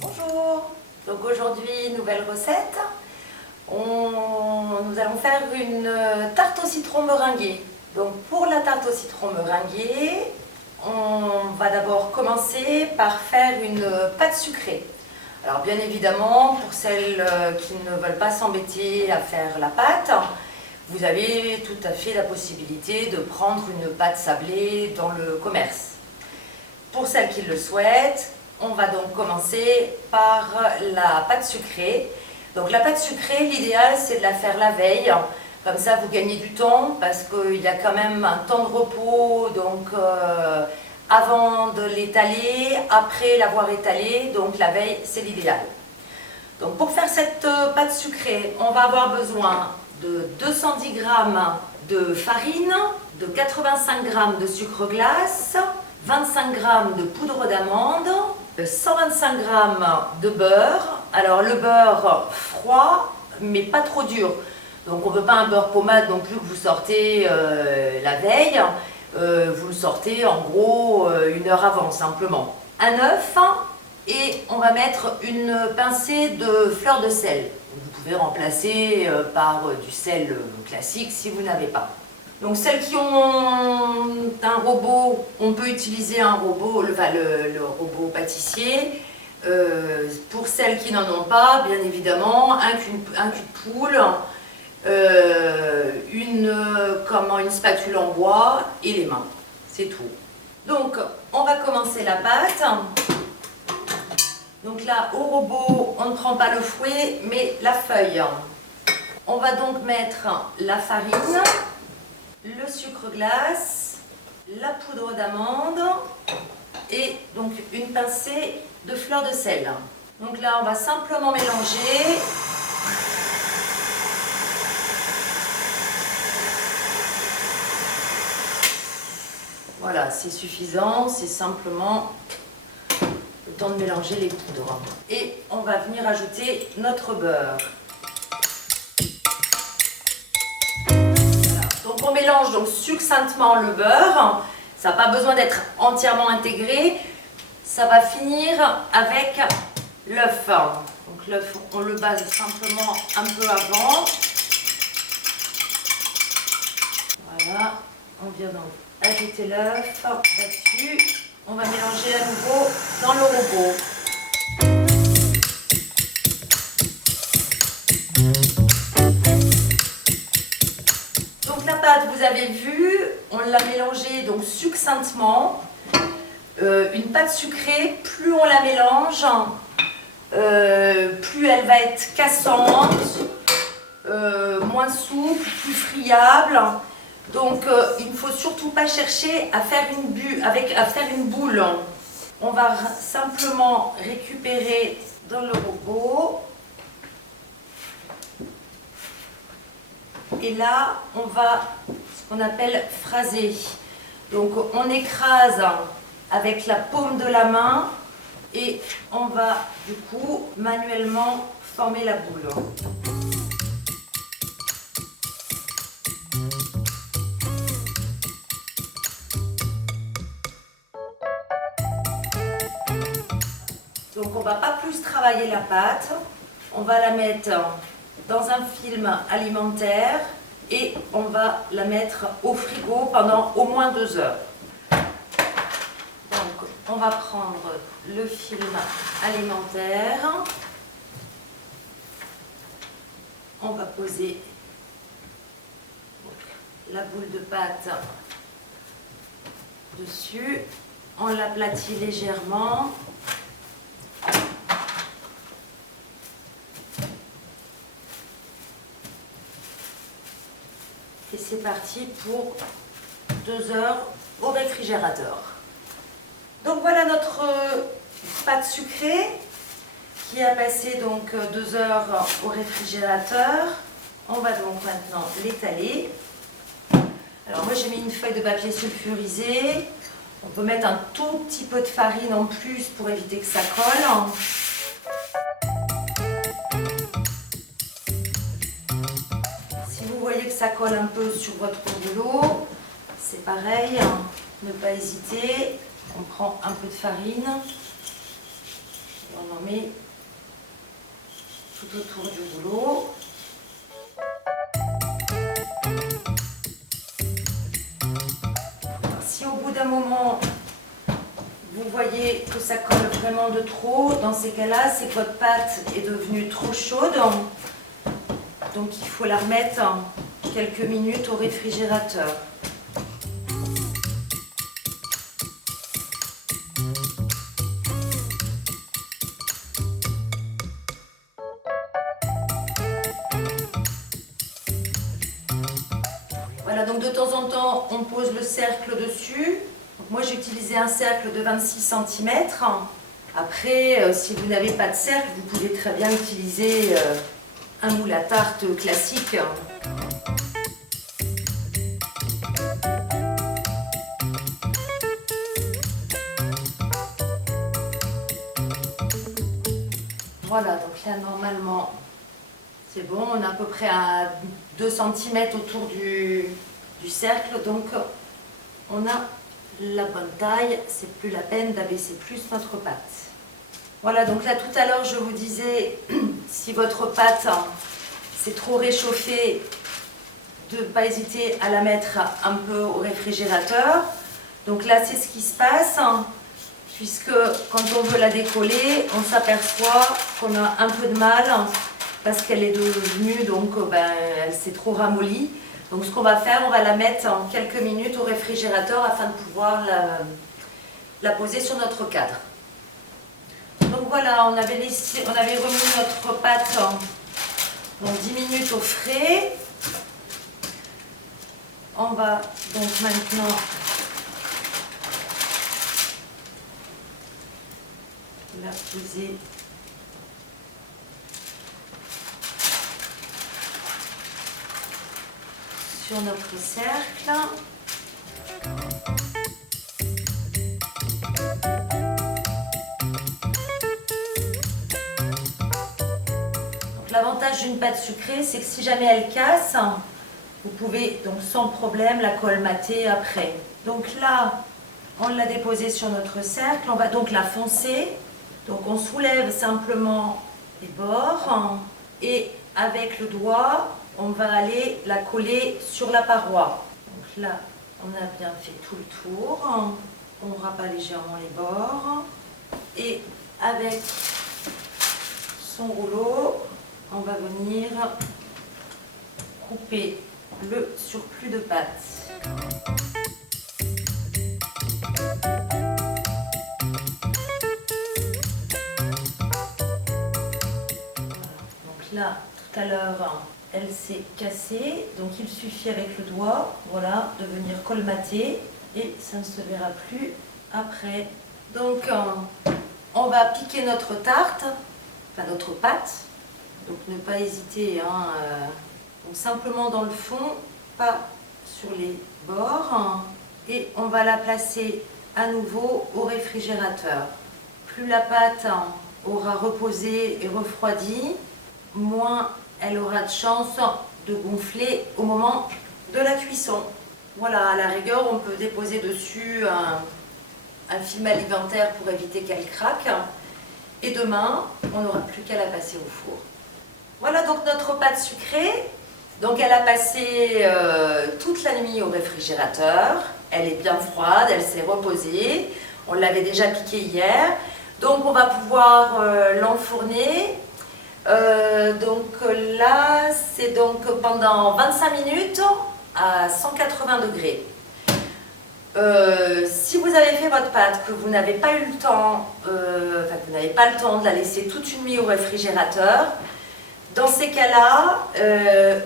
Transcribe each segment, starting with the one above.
Bonjour, donc aujourd'hui nouvelle recette. Nous allons faire une tarte au citron meringuée. Donc pour la tarte au citron meringuée, on va d'abord commencer par faire une pâte sucrée. Alors bien évidemment, pour celles qui ne veulent pas s'embêter à faire la pâte, vous avez tout à fait la possibilité de prendre une pâte sablée dans le commerce. Pour celles qui le souhaitent, on va donc commencer par la pâte sucrée. Donc la pâte sucrée, l'idéal c'est de la faire la veille, comme ça vous gagnez du temps parce qu'il y a quand même un temps de repos, donc avant de l'étaler, après l'avoir étalée, donc la veille c'est l'idéal. Donc pour faire cette pâte sucrée, on va avoir besoin de 210 g de farine, de 85 g de sucre glace, 25 g de poudre d'amande, 125 g de beurre. Alors le beurre froid, mais pas trop dur. Donc on ne veut pas un beurre pommade non plus que vous sortez la veille. Vous le sortez en gros 1 heure avant simplement. Un œuf et on va mettre une pincée de fleur de sel. Vous pouvez remplacer par du sel classique si vous n'avez pas. Donc celles qui ont un robot, on peut utiliser un robot, le robot pâtissier. Pour celles qui n'en ont pas, bien évidemment, un cul de poule, une spatule en bois et les mains. C'est tout. Donc on va commencer la pâte. Donc là, au robot, on ne prend pas le fouet, mais la feuille. On va donc mettre la farine, le sucre glace, la poudre d'amande et donc une pincée de fleur de sel. Donc là, on va simplement mélanger. Voilà, c'est suffisant, c'est simplement le temps de mélanger les poudres. Et on va venir ajouter notre beurre. Voilà. Donc on mélange donc succinctement le beurre. Ça n'a pas besoin d'être entièrement intégré. Ça va finir avec l'œuf. Donc l'œuf, on le base simplement un peu avant. Voilà, on vient donc ajouter l'œuf là-dessus. On va mélanger à nouveau dans le robot. Donc la pâte, vous avez vu, on l'a mélangée donc succinctement. Une pâte sucrée, plus on la mélange, plus elle va être cassante, moins souple, plus friable. Donc il ne faut surtout pas chercher à faire une boule. On va simplement récupérer dans le robot. Et là, on va ce qu'on appelle phraser. Donc on écrase avec la paume de la main et on va du coup manuellement former la boule. Donc on ne va pas plus travailler la pâte, on va la mettre dans un film alimentaire et on va la mettre au frigo pendant au moins 2 heures. Donc on va prendre le film alimentaire, on va poser la boule de pâte dessus, on l'aplatit légèrement. Et c'est parti pour 2 heures au réfrigérateur. Donc voilà notre pâte sucrée qui a passé donc 2 heures au réfrigérateur. On va donc maintenant l'étaler. Alors moi j'ai mis une feuille de papier sulfurisé. On peut mettre un tout petit peu de farine en plus pour éviter que ça colle. Si vous voyez que ça colle un peu sur votre rouleau, c'est pareil, ne pas hésiter. On prend un peu de farine et on en met tout autour du rouleau. Si au bout d'un moment, vous voyez que ça colle vraiment de trop, dans ces cas-là, c'est que votre pâte est devenue trop chaude. Donc il faut la remettre quelques minutes au réfrigérateur. Voilà, donc de temps en temps, on pose le cercle dessus. Donc moi, j'ai utilisé un cercle de 26 cm. Après, si vous n'avez pas de cercle, vous pouvez très bien utiliser un moule à tarte classique. Voilà, donc là, normalement, c'est bon. On est à peu près à 2 cm autour du cercle. Donc, on a la bonne taille. C'est plus la peine d'abaisser plus notre pâte. Voilà, donc là, tout à l'heure, je vous disais, si votre pâte s'est trop réchauffée, de ne pas hésiter à la mettre un peu au réfrigérateur. Donc là, c'est ce qui se passe, puisque quand on veut la décoller, on s'aperçoit qu'on a un peu de mal parce qu'elle est devenue, donc elle s'est trop ramollie. Donc ce qu'on va faire, on va la mettre en quelques minutes au réfrigérateur afin de pouvoir la poser sur notre cadre. Donc voilà, on avait remis notre pâte dans 10 minutes au frais. On va donc maintenant la poser sur notre cercle. L'avantage d'une pâte sucrée, c'est que si jamais elle casse, vous pouvez donc sans problème la colmater après. Donc là, on l'a déposée sur notre cercle, on va donc la foncer. Donc on soulève simplement les bords et avec le doigt, on va aller la coller sur la paroi. Donc là, on a bien fait tout le tour. On rabat légèrement les bords et avec son rouleau, on va venir couper le surplus de pâte. Donc là, tout à l'heure, elle s'est cassée. Donc il suffit avec le doigt, voilà, de venir colmater et ça ne se verra plus après. Donc on va piquer notre tarte, enfin notre pâte. Donc ne pas hésiter, donc simplement dans le fond, pas sur les bords. Et on va la placer à nouveau au réfrigérateur. Plus la pâte aura reposé et refroidi, moins elle aura de chance de gonfler au moment de la cuisson. Voilà, à la rigueur, on peut déposer dessus un film alimentaire pour éviter qu'elle craque. Et demain, on n'aura plus qu'à la passer au four. Voilà donc notre pâte sucrée. Donc elle a passé toute la nuit au réfrigérateur. Elle est bien froide, elle s'est reposée. On l'avait déjà piquée hier. Donc on va pouvoir l'enfourner. Donc là, c'est donc pendant 25 minutes à 180 degrés. Si vous avez fait votre pâte, que vous n'avez pas eu le temps, vous n'avez pas le temps de la laisser toute une nuit au réfrigérateur, dans ces cas-là,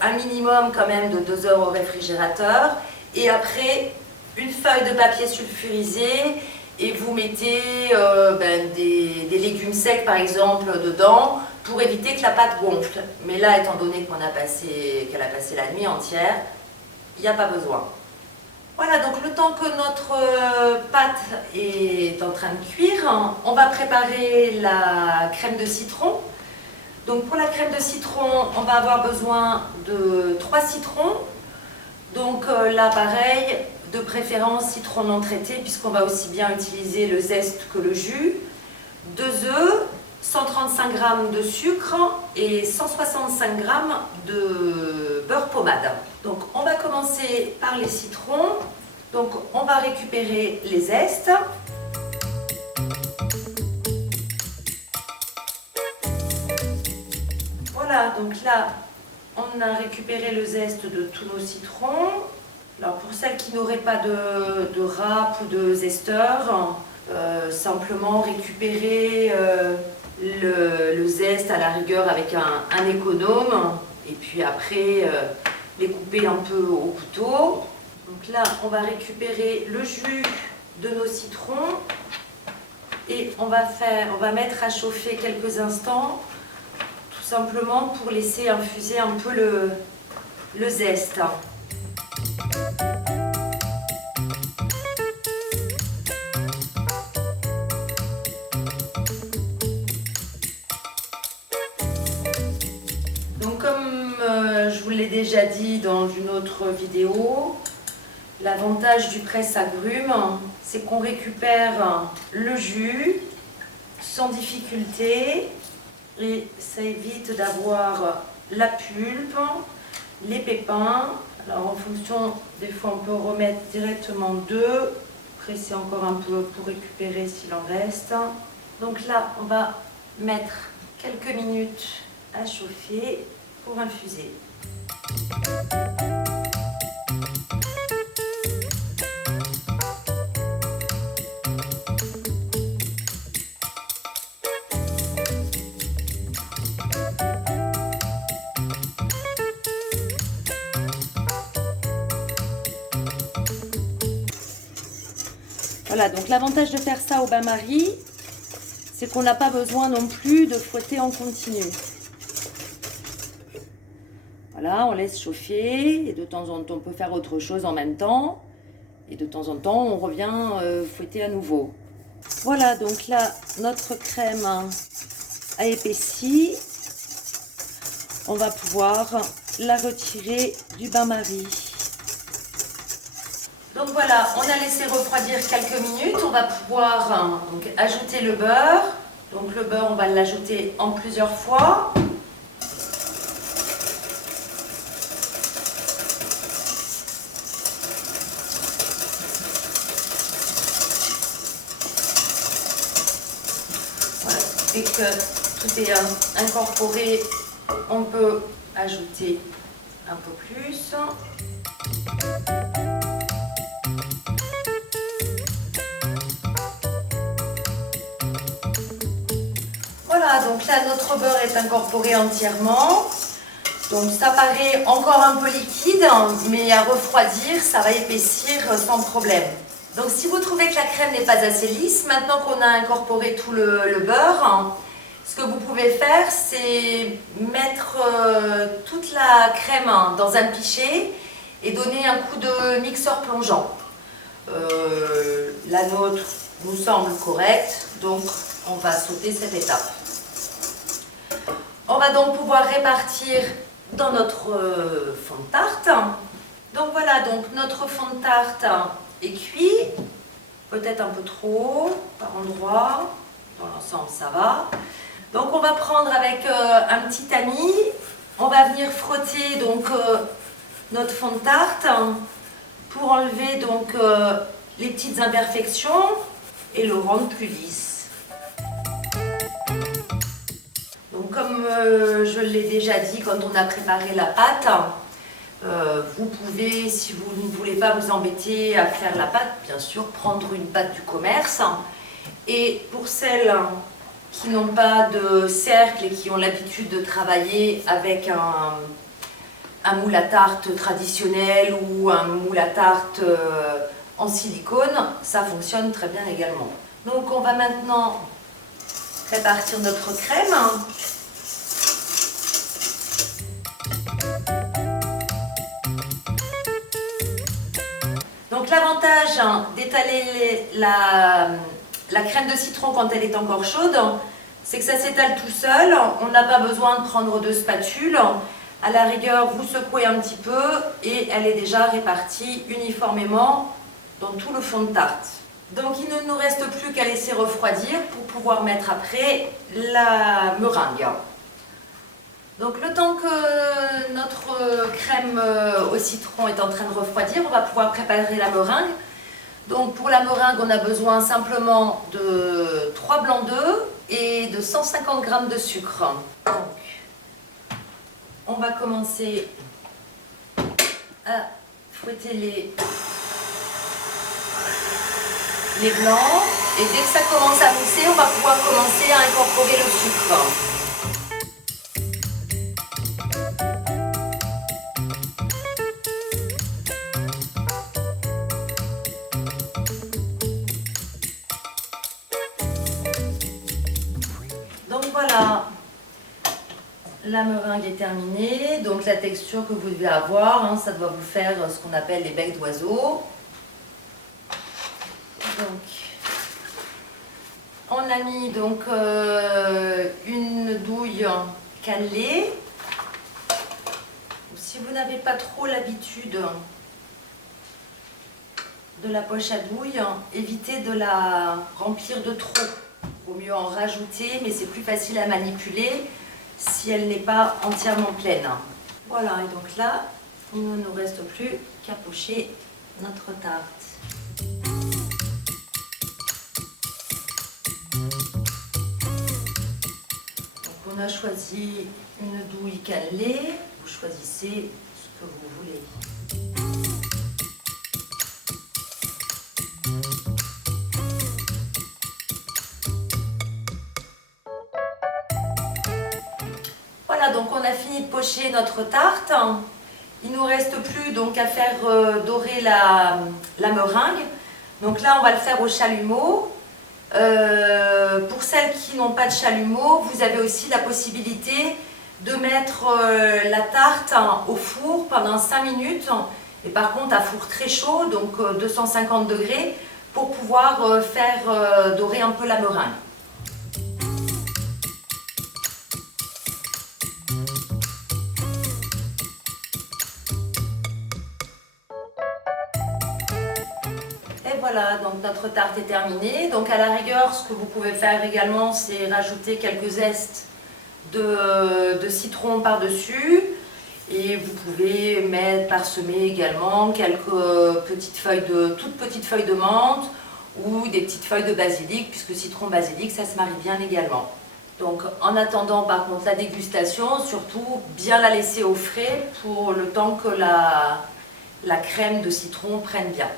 un minimum quand même de 2 heures au réfrigérateur et après une feuille de papier sulfurisé et vous mettez des légumes secs par exemple dedans pour éviter que la pâte gonfle. Mais là, étant donné qu'elle a passé la nuit entière, il n'y a pas besoin. Voilà, donc le temps que notre pâte est en train de cuire, on va préparer la crème de citron. Donc pour la crème de citron, on va avoir besoin de 3 citrons. Donc là pareil, de préférence citron non traité, puisqu'on va aussi bien utiliser le zeste que le jus. 2 œufs, 135 g de sucre et 165 g de beurre pommade. Donc on va commencer par les citrons. Donc on va récupérer les zestes. Voilà, donc là on a récupéré le zeste de tous nos citrons. Alors pour celles qui n'auraient pas de râpe ou de zesteur, simplement récupérer le zeste à la rigueur avec un économe et puis après les couper un peu au couteau. Donc là on va récupérer le jus de nos citrons et on va mettre à chauffer quelques instants, tout simplement pour laisser infuser un peu le zeste. Donc comme je vous l'ai déjà dit dans une autre vidéo, l'avantage du presse-agrumes, c'est qu'on récupère le jus sans difficulté et ça évite d'avoir la pulpe, les pépins. Alors en fonction, des fois on peut remettre directement 2, presser encore un peu pour récupérer s'il en reste. Donc là on va mettre quelques minutes à chauffer pour infuser. Voilà, donc l'avantage de faire ça au bain-marie, c'est qu'on n'a pas besoin non plus de fouetter en continu. Voilà, on laisse chauffer et de temps en temps on peut faire autre chose en même temps. Et de temps en temps on revient fouetter à nouveau. Voilà, donc là notre crème a épaissi. On va pouvoir la retirer du bain-marie. Donc voilà, on a laissé refroidir quelques minutes. On va pouvoir donc ajouter le beurre. Donc le beurre, on va l'ajouter en plusieurs fois. Voilà, dès que tout est incorporé, on peut ajouter un peu plus. Voilà, donc là notre beurre est incorporé entièrement. Donc ça paraît encore un peu liquide, mais à refroidir, ça va épaissir sans problème. Donc si vous trouvez que la crème n'est pas assez lisse, maintenant qu'on a incorporé tout le beurre, ce que vous pouvez faire, c'est mettre toute la crème dans un pichet et donner un coup de mixeur plongeant. La nôtre nous semble correcte, donc on va sauter cette étape. On va donc pouvoir répartir dans notre fond de tarte. Donc voilà, donc notre fond de tarte est cuit, peut-être un peu trop par endroit, dans l'ensemble ça va. Donc on va prendre avec un petit tamis, on va venir frotter donc notre fond de tarte pour enlever donc les petites imperfections et le rendre plus lisse. Donc comme je l'ai déjà dit quand on a préparé la pâte, vous pouvez, si vous ne voulez pas vous embêter à faire la pâte, bien sûr prendre une pâte du commerce. Et pour celles qui n'ont pas de cercle et qui ont l'habitude de travailler avec un moule à tarte traditionnel ou un moule à tarte en silicone, ça fonctionne très bien également. Donc on va maintenant répartir notre crème. Donc l'avantage d'étaler la crème de citron quand elle est encore chaude, c'est que ça s'étale tout seul. On n'a pas besoin de prendre de spatule À la rigueur, vous secouez un petit peu et elle est déjà répartie uniformément dans tout le fond de tarte. Donc il ne nous reste plus qu'à laisser refroidir pour pouvoir mettre après la meringue. Donc le temps que notre crème au citron est en train de refroidir, on va pouvoir préparer la meringue. Donc pour la meringue, on a besoin simplement de 3 blancs d'œufs et de 150 g de sucre. Donc, on va commencer à fouetter les blancs et dès que ça commence à mousser, on va pouvoir commencer à incorporer le sucre. Donc voilà, la meringue est terminée. Donc la texture que vous devez avoir, hein, ça doit vous faire ce qu'on appelle les becs d'oiseau. Donc, on a mis donc une douille cannelée. Si vous n'avez pas trop l'habitude de la poche à douille, évitez de la remplir de trop. Il vaut mieux en rajouter, mais c'est plus facile à manipuler si elle n'est pas entièrement pleine. Voilà, et donc là, il ne nous reste plus qu'à pocher notre tarte. Donc on a choisi une douille cannelée, vous choisissez ce que vous voulez. Voilà, donc on a fini de pocher notre tarte. Il ne nous reste plus donc à faire dorer la meringue. Donc là, on va le faire au chalumeau. Pour celles qui n'ont pas de chalumeau, vous avez aussi la possibilité de mettre la tarte au four pendant 5 minutes. Et par contre, à four très chaud, donc 250 degrés, pour pouvoir faire dorer un peu la meringue. Et voilà, donc notre tarte est terminée. Donc à la rigueur, ce que vous pouvez faire également, c'est rajouter quelques zestes de citron par-dessus. Et vous pouvez parsemer également quelques toutes petites feuilles de menthe ou des petites feuilles de basilic, puisque citron basilic, ça se marie bien également. Donc en attendant par contre la dégustation, surtout bien la laisser au frais pour le temps que la crème de citron prenne bien.